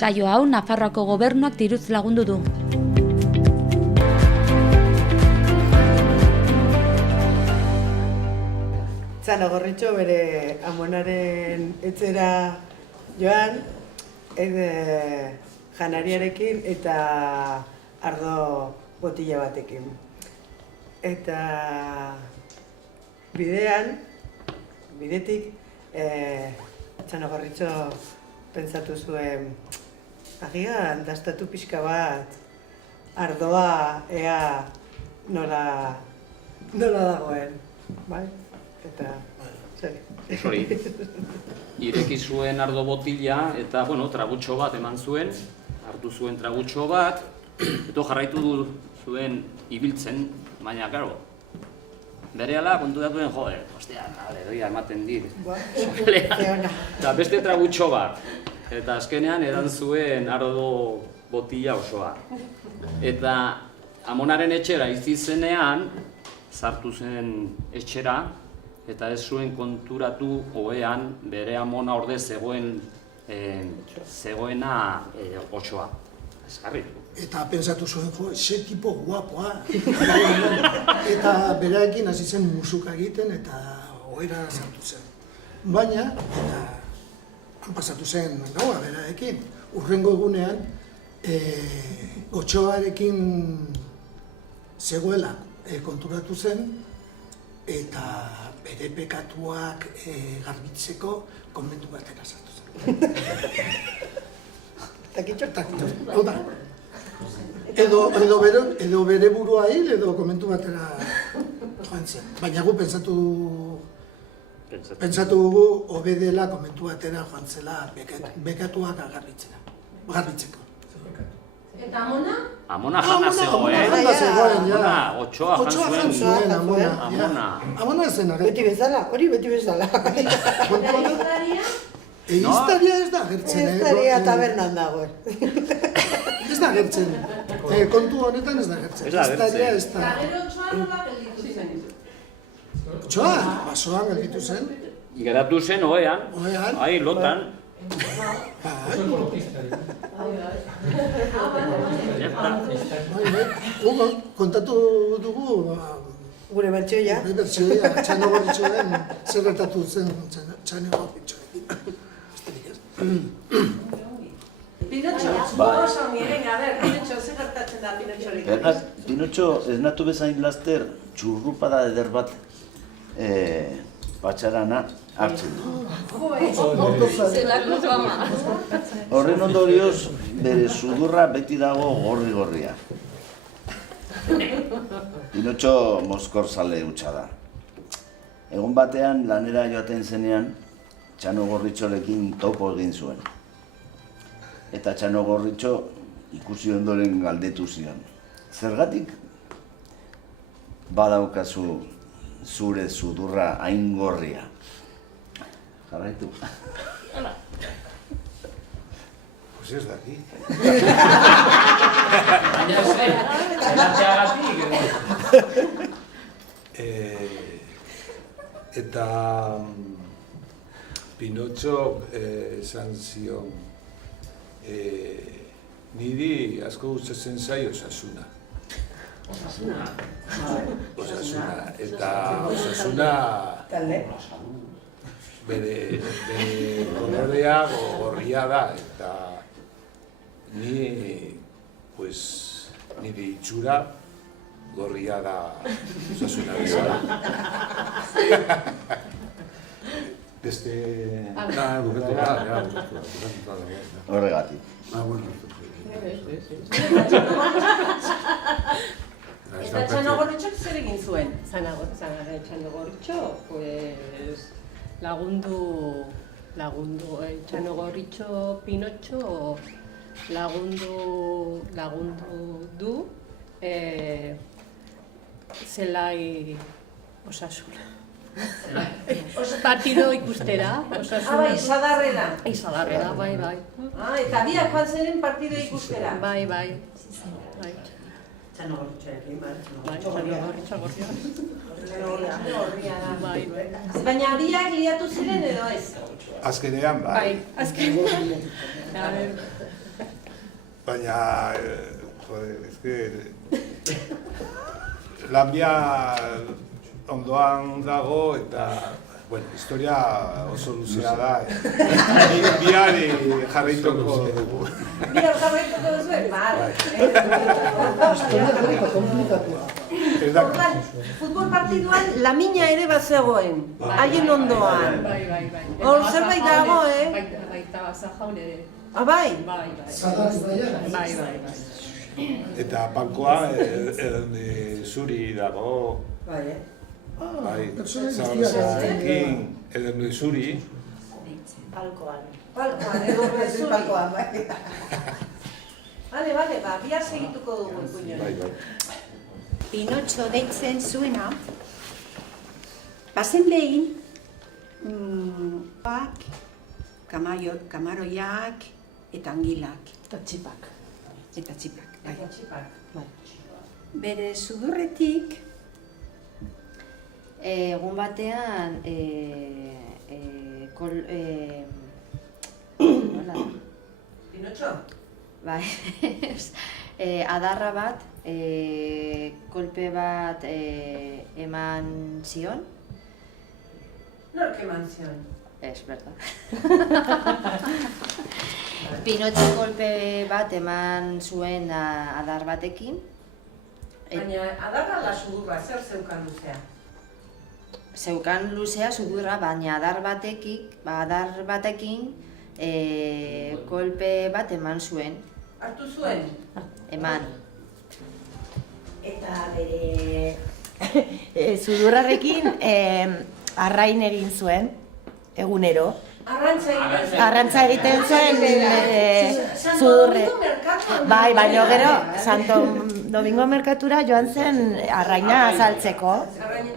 Saio hau Nafarroako gobernuak diruz lagundu du. Txanogorritxo bere amonaren etxera joan, janariarekin eta ardo botila batekin. Eta bidetik, Txanogorritxo pentsatu zuen, agian dastatu pixka bat ardoa ea nola dagoen, bai? Eta, Hori, ireki zuen ardo botila eta, tragutxo bat eman zuen, hartu zuen tragutxo bat, eta jarraitu zuen ibiltzen, baina, karo, berehala kontu datuen, ostia, doia ematen dit, eta beste tragutxo bat, eta azkenean edan zuen ardo botila osoa. Eta amonaren etxera izi zenean, sartu zen etxera, eta ez zuen konturatu ohean bere amona orde zegoena otsoa. Esgarritu. Eta pensatu zuen, ze tipo guapoa. Eta beraekin hasi zen musuka egiten eta ohera sartu zen. Baina, eta pasatu zen gaua beraekin. Hurrengo egunean, otsoarekin zegoela konturatu zen, eta bere pekatuak garbitzeko konbentu batera sartu zen. Hau da. Edo bere burua hil, edo konbentu batera joan zen. Baina gu pentsatu dugu hobe dela konbentu batera joan zela bekatuak garbitzeko. Eta amona? Amona jana zegoen. Otsoa jan zuen. Amona zen. Beti bezala, hori beti bezala. Eiztaria ez da gertzen. Eiztaria tabernan dagoen. Ez da gertzen. Kontu honetan ez da gertzen. Eiztaria ez da. Eta gero otsoa nola gelditu zen? Otsoa, basoan gelditu zen. Geratu zen ohean, lotan. Kontatu dugu gure bertsioia. Txanogorritxoen zer gertatu zen Txanogorritxoekin. Pinotxo, oso miren, Pinotxo, zer gertatzen da Pinotxorik? Pinotxo esnatu bezain laster txurrupada eder bat patxarana hartzen du. Zelako fama. Horren ondorioz, bere sudurra beti dago gorri-gorria. Pinotxo mozkorzale hutsa da. Egun batean lanera joaten zenean, Txanogorritxorekin topo egin zuen. Eta Txanogorritxo ikusi ondoren galdetu zion. Zergatik badaukazu zure sudurra hain gorria? Jarraitu. Pues ez daki. Baina eratxeagatik. Eta Pinotxo esan zion, niri asko gustatzen zaio osasuna. Osasuna. Eta osasuna bere kolorea gorria da, eta nire itxura gorria da osasuna bezala. Beste... bukatu da, Horregatik. Eta Txanogorritxok zer egin zuen? Txanogorritxo, lagundu Txanogorritxo Pinotxo lagundu du zelai osasuna. Partido ikustera, osasuna. Izadarrera. Izadarrera, bai. Eta biak joan zeren partido ikustera. Bai. Txanogorritxoekin, Txanogorritxo gorria. Bai. Baina biak liatu ziren edo ez? Azkenean, bai. Azkenean. Baina, Lanbia ondoan dago eta, bueno, historia oso luzea da. Bihar jarraituko dugu. Bihar jarraituko duzuen? Bai. Historia komplikatua. Orduan, futbol partiduan lamina ere bat zegoen, haien ondoan. Hor zerbait dago, Baita Zajaun ere. Ah, bai? Zadaz daia. Bai. Eta pankoa zuri dago. Bai, Bai, pertsona zabazarekin, edernu zuri. Palkoan, edo bezuri. Palkoan, bai. Bale, ba, bihar segituko dugu ipuñoa. Bai. Pinotxo deitzen zuena, bazen behin, kamaroiak eta angilak. Eta txipak. Eta txipak, bai. Eta txipak. Bere sudurretik, Egun batean, Pinotxo? bai, adarra bat, kolpe bat eman zion. Nork eman zion? Ez, berda. Pinotxo kolpe bat eman zuen adar batekin. Baina adarra la sudurra, zer zeukan luzea? Zeukan luzea sudurra, baina adar batekin kolpe bat eman zuen. Hartu zuen? Eman. Eta bere sudurrarekin arrain egin zuen, egunero. Arrantza egiten zuen sudurre. Bai, baina gero, Santo Domingo merkatura joan zen arraina azaltzeko.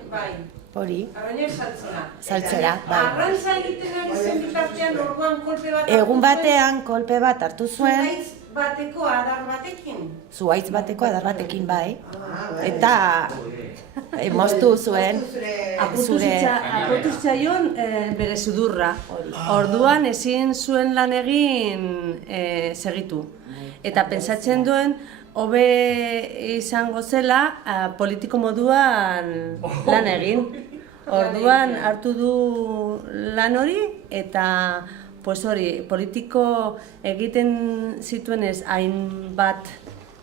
Bai. Hori. Arraina saltzera. Saltzera, bai. Arrantza egiten ari zen bitartean orduan kolpe bat Egun batean kolpe bat hartu zuen. Zuhaitz bateko adar batekin? Zuhaitz bateko adar batekin, bai. Eta moztu zuen Apurtu zitzaion bere sudurra. Orduan ezin zuen lan egin segitu. Eta pentsatzen duen, hobe izango zela politiko moduan lan egin. Orduan hartu du lan hori eta politiko egiten zituenez hainbat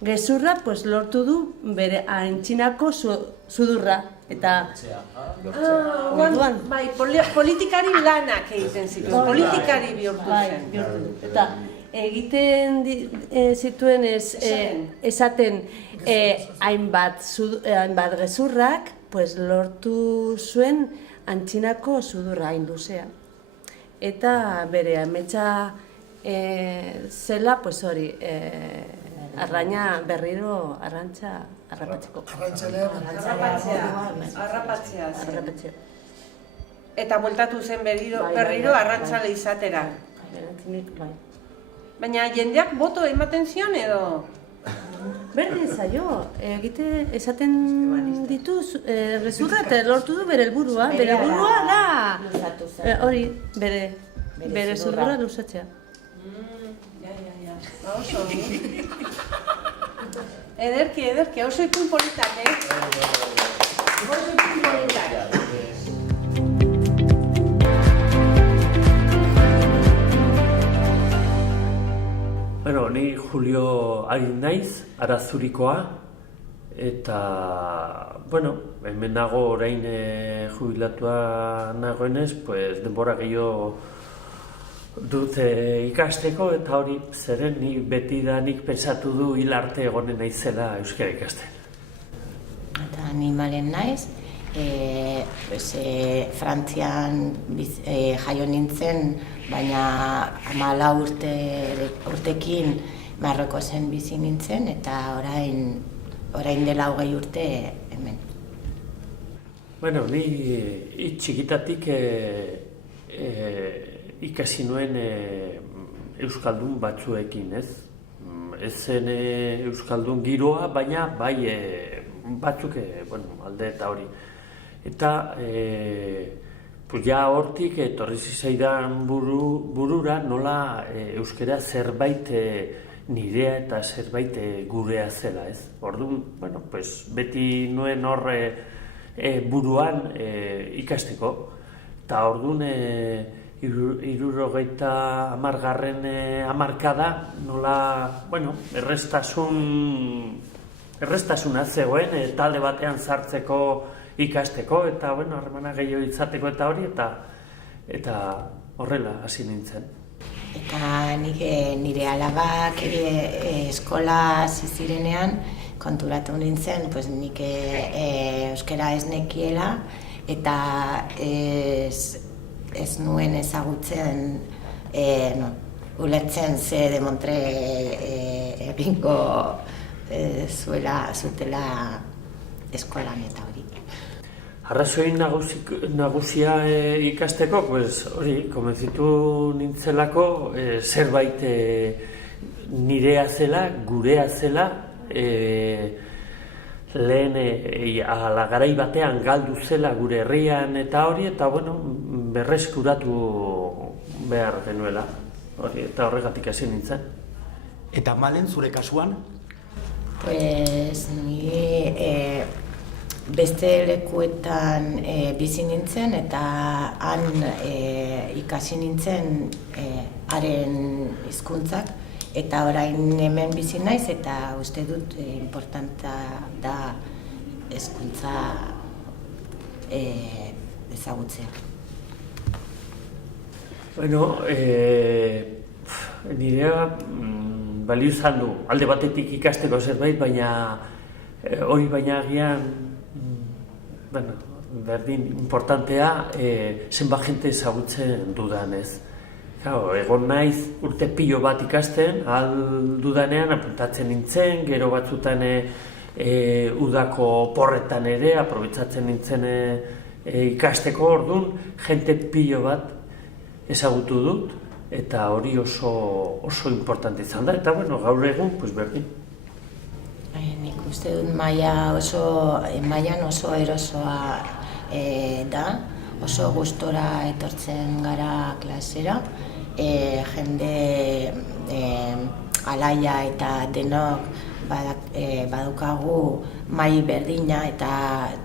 gezurra, lortu du bere antzinako sudurra. Eta orduan, bai, politikari lanak egiten zituen, politikari bihurtu zen. Eta egiten zituen esaten hainbat gezurrak, lortu zuen antzinako sudurra hain luzea. Eta bere ametsa zela, hori, arraina berriro arrantza harrapatzeko. Harrapatzea. Eta bueltatu zen berriro arrantzale izatera. Baina jendeak boto ematen zion edo? Berdin zaio, esaten ditu gezurra eta lortu du bere helburua. Bere helburua da hori, bere sudurra luzatzea. Oso, ederki, oso ikun politak, Oso ikun politak. Bueno, ni Julio Arin naiz, Arazurikoa, eta, hemen nago orain jubilatua nagoenez, denbora gehiago dut ikasteko, eta hori zeren ni betidanik pensatu du hil arte egonen naizela euskara ikasten. Eta ni Malen naiz, Frantzian jaio nintzen, baina 14 urtekin Marrokozen bizi nintzen, eta orain dela 20 urte hemen. Bueno, ni txikitatik ikasi nuen euskaldun batzuekin, ez? Ez zen euskaldun giroa, baina bai batzuk alde eta hori. Eta ja hortik etorri zitzaidan burura nola euskara zerbait nirea eta zerbait gurea zela, ez? Orduan, bueno, pues, beti nuen hor buruan ikasteko. Eta orduan, 70. hamarkada, nola, bueno, errestasuna zegoen, talde batean sartzeko ikasteko, eta, bueno, harremana gehiago izateko eta hori, eta horrela hasi nintzen. Eta nire alabak eskola zirenean konturatu nintzen, pues nik euskara ez nekiela eta ez nuen ezagutzen ulertzen ze demontre egingo zutela eskolan eta hori. Arrazoi nagusia ikasteko, pues hori, konbentzitu nintzelako zerbait nirea zela, gurea zela, lehen garai batean galdu zela gure herrian eta hori, eta bueno, berreskuratu behar genuela, hori, eta horregatik hasi nintzen. Eta Malen, zure kasuan? Pues ni beste lekuetan bizi nintzen eta han ikasi nintzen haren hizkuntzak eta orain hemen bizi naiz eta uste dut importanta da hizkuntza ezagutzea. Bueno, nirea balio izan du, alde batetik ikasteko zerbait, baina hori baina agian berdin importantea zenbat jente ezagutzen dudan, ez. Egon naiz urte pilo bat ikasten, ahal dudanean apuntatzen nintzen, gero batzutan udako porretan ere, aprobetxatzen nintzen ikasteko, orduan, jente pilo bat ezagutu dut, eta hori oso importante izan da, eta bueno, gaur egun, pues berdin. Nik uste dut mailan oso erosoa da, oso gustora etortzen gara klasera, jende alaia eta denok badukagu mai berdina eta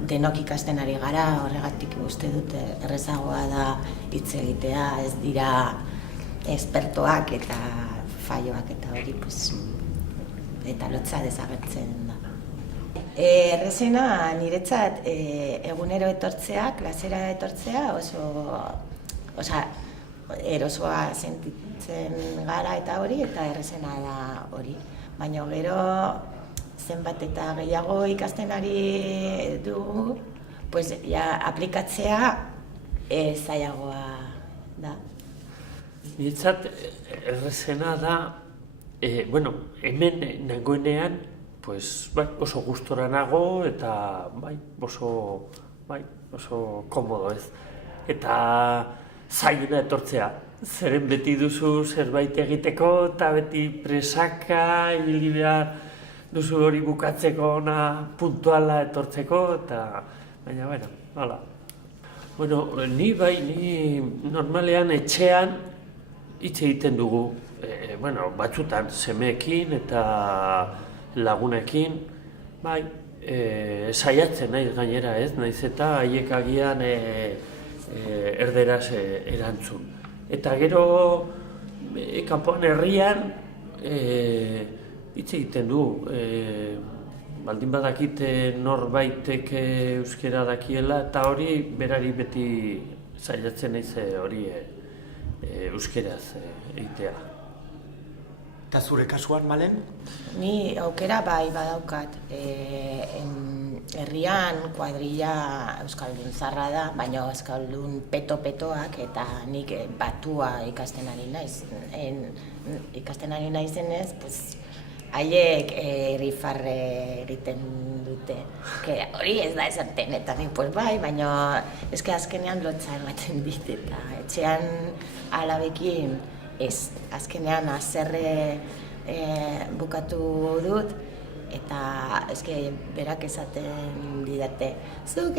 denok ikasten ari gara, horregatik uste dut errezagoa da hitz egitea, ez dira espertoak eta faioak eta hori, eta lotza desagertzen da. Errezena niretzat egunero etortzea, klasera etortzea erosoa sentitzen gara eta hori, eta errezena da hori. Baina gero zenbat eta gehiago ikasten ari dugu, aplikatzea zailagoa da. Niretzat errezena da, hemen nagoenean, oso gustora nago eta oso komodo ez. Eta zailena etortzea, zeren beti duzu zerbait egiteko eta beti presaka, ibili behar duzu hori bukatzeko ona puntuala etortzeko, eta baina, hala. Ni normalean etxean hitz egiten dugu, batzutan semeekin eta lagunekin, saiatzen naiz gainera ez, naiz eta haiek agian erderaz erantzun. Eta gero, kanpoan herrian hitz egiten du, baldin badakit norbaitek euskera dakiela, eta hori berari beti saiatzen naiz hori euskeraz egitea. Eta zure kasuan, Malen? Ni aukera bai badaukat. Herrian kuadrilla euskaldun zarra da, baina euskaldun peto-petoak eta nik batua ikasten ari naiz. Ikasten ari naizenez, haiek rifarre egiten dute. Hori ez da esaten, eta nik bai, baina azkenean lotza ematen dit, eta etxean alabekin ez, azkenean azerre bukatu dut, eta berak esaten didate, zuk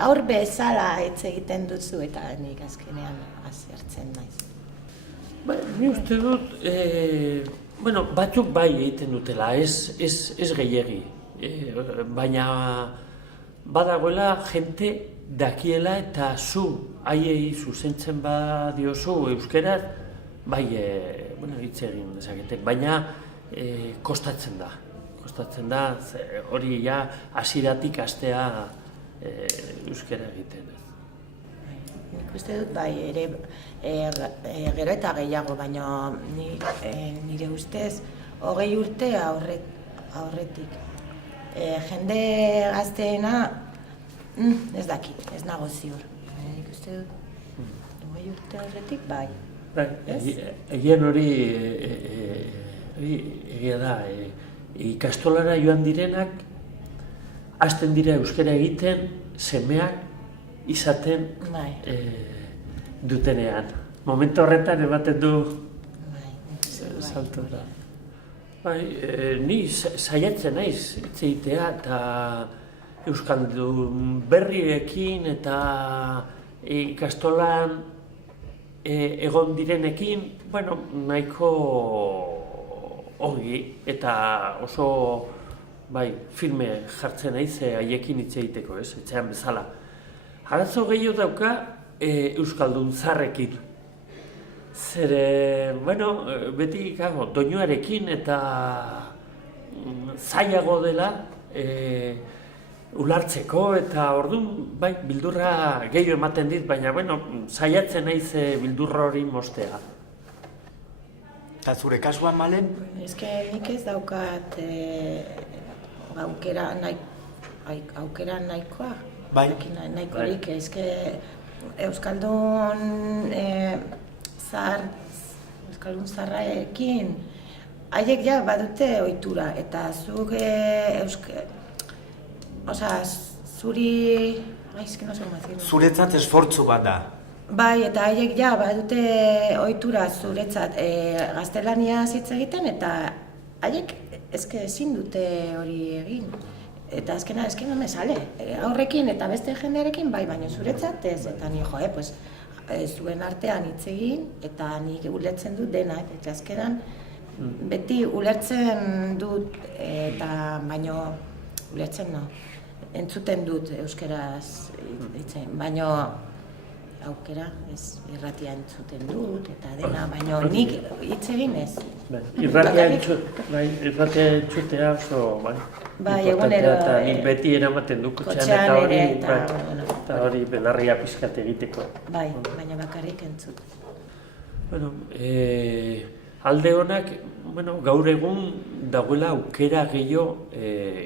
aur bezala hitz egiten duzu, eta nik azkenean azertzen naiz. Ni uste dut Bueno, batzuk bai egiten dutela, ez gehiegi. Baina badagoela jente dakiela eta zu haiei zuzentzen badiozu euskeraz, bai hitz egin dezakete, baina kostatzen da. Hori ja hasieratik hastea euskera egiten. Nik uste dut bai, gero eta gehiago, baina nire ustez 20 urte aurretik. Jende gazteena ez dakit, ez nago ziur. Nik uste dut 20 urte aurretik bai. Egian hori egia da, ikastolara joan direnak, hasten dira euskara egiten, semeak izaten dutenean. Momentu horretan ematen du saltora. Ni saiatzen naiz hitz egitea eta euskaldun berriekin eta ikastolan egon direnekin, nahiko ongi eta oso firme jartzen naiz haiekin hitz egiteko, etxean bezala. Arazo gehiago dauka euskaldun zaharrekin. Zere, beti doinuarekin eta zailago dela ulartzeko eta orduan, bildurra gehiago ematen dit, baina, saiatzen naiz bildurra hori mostea. Eta zure kasuan, Malen? Nik ez daukat aukera nahikoa. Nahikorik, euskaldun zaharraekin haiek ja badute ohitura eta zuk zuretzat esfortzu bat da. Bai, eta haiek ja badute ohitura zuretzat gaztelaniaz hitz egiten eta haiek ezin dute hori egin. Eta azkena no me sale. Aurrekin eta beste jendearekin bai, baina zuretzat ez. Eta ni zuen artean hitz egin eta nik ulertzen dut denak. Eta azkenan beti ulertzen dut eta baino ulertzen entzuten dut euskeraz hitz egin. Baino aukera ez irratia entzuten dut eta dena, baino nik hitz egin ez. Irratia entzutea oso, egunero eta nik beti eramaten du kotxean eta hori belarria pizkat egiteko. Bai, baina bakarrik entzut. Alde honak, gaur egun dagoela aukera gehiago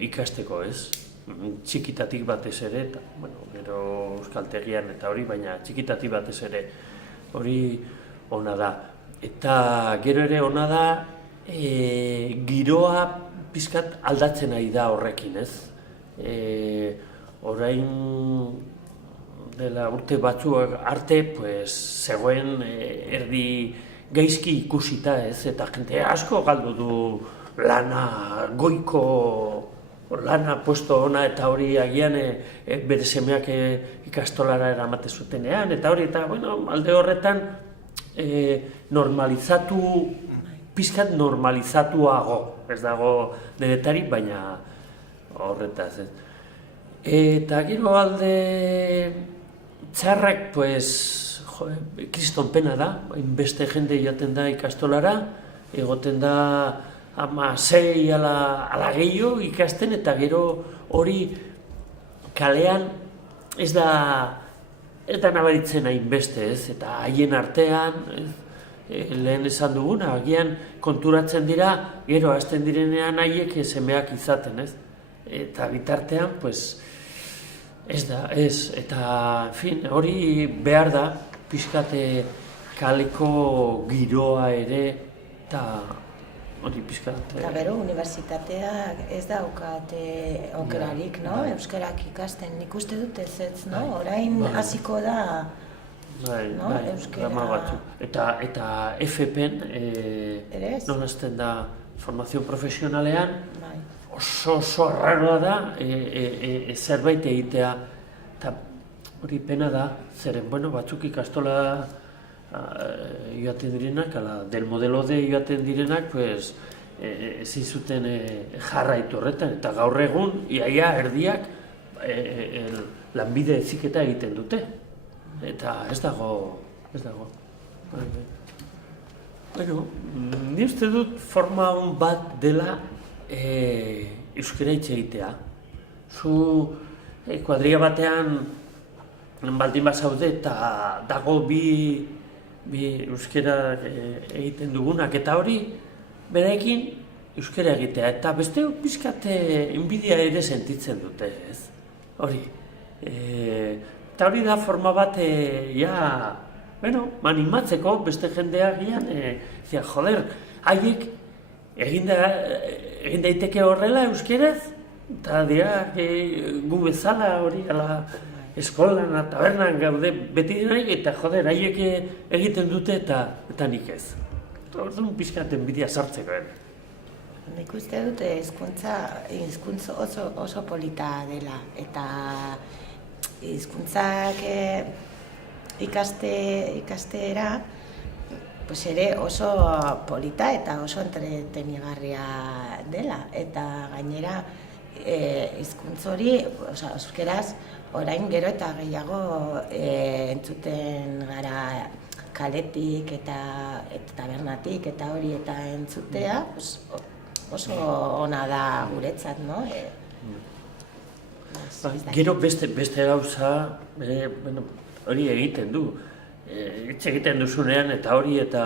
ikasteko, ez? Txikitatik batez ere, eta gero euskaltegian eta hori, baina txikitatik batez ere hori ona da. Eta gero ere ona da, giroa pizkat aldatzen nahi da horrekin, ez? Orain dela urte batzuak arte, zegoen erdi gaizki ikusita, ez? Eta jente asko galdu du lana, goiko lana puesto ona eta hori agian bere semeak ikastolara eramate zutenean, eta hori, eta alde horretan pizkat normalizatuago, ez dago denetarik, baina horretaz, ez. Eta gero alde txarrak, kriston pena da, beste jende joaten da ikastolara, egoten da 6 ala gehiago ikasten eta gero hori kalean ez da nabaritzen hainbeste, ez? Eta haien artean, lehen esan duguna, agian konturatzen dira, gero hasten direnean haiek semeak izaten, ez? Eta bitartean, ez da, ez. Eta, en fin, hori behar da, pixkate kaleko giroa ere, eta hori pixkat. Eta gero, unibertsitateak ez daukate aukerarik, no? Euskarak ikasten, nik uste dut ez, no? Orain hasiko da, no? Euskara. Eta FPen, non hasten da formazio profesionalean, oso arraroa da zerbait egitea. Eta hori pena da, zeren, batzuk ikastola joaten direnak, ala, del modelo de joaten direnak, pues, ezin zuten jarraitu horretan, eta gaur egun, iaia erdiak lanbide heziketa egiten dute. Eta ez dago. Bueno, ni uste dut forma on bat dela euskara hitz egitea. Zu kuadrilla batean baldin bazaude eta dago bi euskara egiten dugunak, eta hori beraekin euskara egitea, eta beste pixkat inbidia ere sentitzen dute, ez? Hori. Eta hori da forma bat, animatzeko beste jendeak gian, joder, haiek egin daiteke horrela euskeraz, eta dira gu bezala hori eskolan, tabernan gaude beti diraik, eta joder, haiek egiten dute eta nik ez. Orduan pixkat enbidia sartzeko ere. Nik uste dut hizkuntza oso polita dela, eta hizkuntzak ikastera ere oso polita eta oso entretenigarria dela, eta gainera hizkuntz hori, euskeraz, orain gero eta gehiago entzuten gara kaletik eta tabernatik eta hori eta entzutea oso ona da guretzat, no? Gero beste gauza, hori egiten du. Hitz egiten duzunean eta hori eta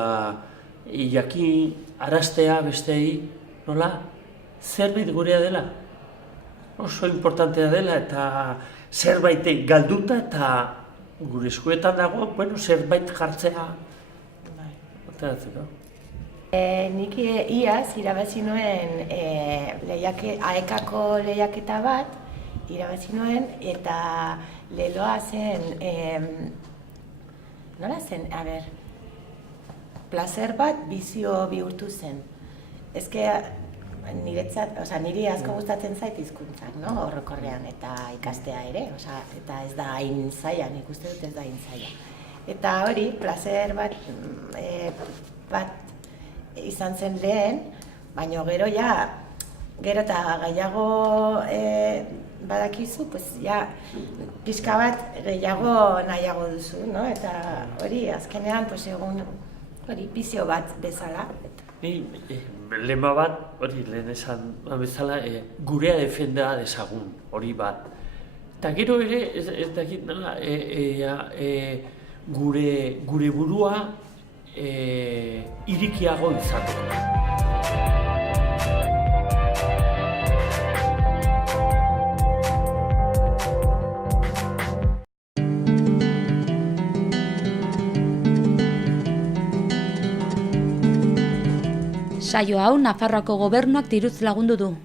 jakin araztea bestei, nola, zerbait gurea dela. Oso importantea dela eta zerbait galduta eta gure eskuetan dago, zerbait jartzea. Nik iaz irabazi nuen AEK-ko lehiaketa bat, irabazi nuen, eta leloa zen, nola zen, plazer bat bizio bihurtu zen. Ezke, niri asko gustatzen zait hizkuntzak, horrokorrean, eta ikastea ere, eta ez da hain zaila, nik uste dut ez da hain zaila. Eta hori, plazer bat izan zen lehen, baina gero eta gehiago badakizu, pixka bat gehiago nahiago duzu, eta hori azkenean egun bizio bat bezala. Lema bat, hori lehen esan bezala, gurea defenda dezagun, hori bat. Eta gero ere, ez dakit nola, gure burua irikiago izateko. Saio hau Nafarroako Gobernuak diruz lagundu du.